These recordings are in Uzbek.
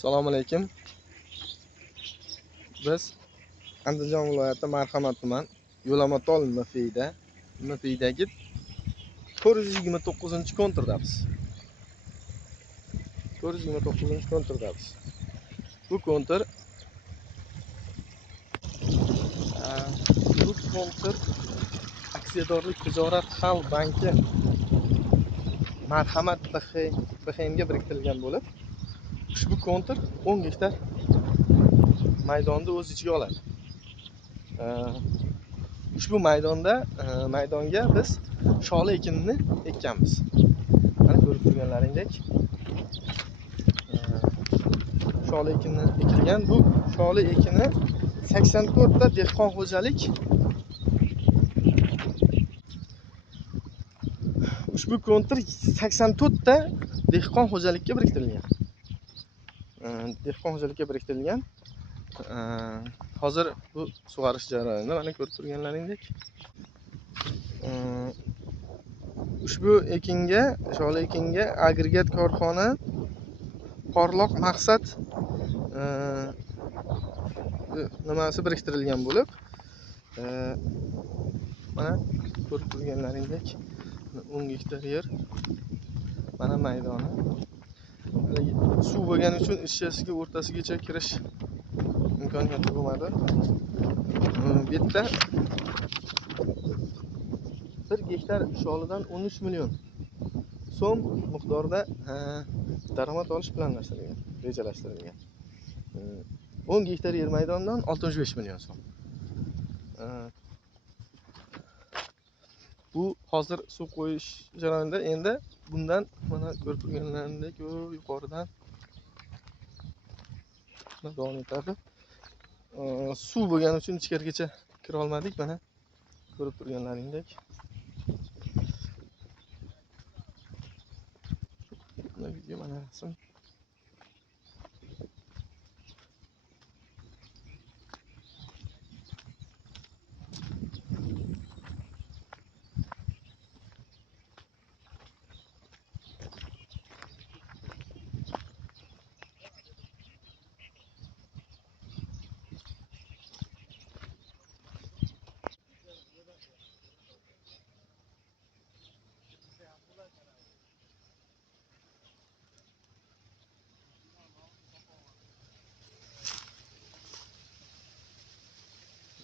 Assalomu alaykum. Biz Andijon viloyati Marhamat tuman Yo'lamatol MFIdagi 429-konturdamiz. 429-konturdamiz. Bu kontur aksiyadorlik tijorat hal banki Marhamat BXMga biriktirilgan bo'lib, ushbu kontur 10 gektar maydonni o'z ichiga oladi. Ushbu maydonga biz sholi ekinini ekkanmiz. Mana ko'rib turganlaringdek sholi ekini ekilgan. Bu sholi ekini 84 ta dehqon xo'jalik. Ushbu kontur 84 ta dehqon xo'jalikka biriktirilgan. Hozir bu sug'orish jarayonida mana ko'rib turganlaringdek ushbu ekinga, sholi ekinga agregat korxona Porloq maqsad nimasi biriktirilgan bo'lib, mana ko'rib turganlaringdek 10 gektar yer, mana maydoni. Suv bo'lgani uchun ichchasiga o'rtasigacha kirish imkoniyati bo'lmadi. Bu yerda 1 gektar sholidan 13 million so'm miqdorida daromad olish rejalashtirilgan. 10 gektar yer maydondan 65 million so'm. Bu hozir suv qo'yish jarayonida, endi bundan mana ko'rib turganlaringdek yuqoridan davom etadi. Suv bo'lgani uchun ichkarigacha kira olmadik, mana ko'rib turganlaringdek. Mana rasm.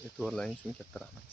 E'tiborlaringiz uchun katta rahmat.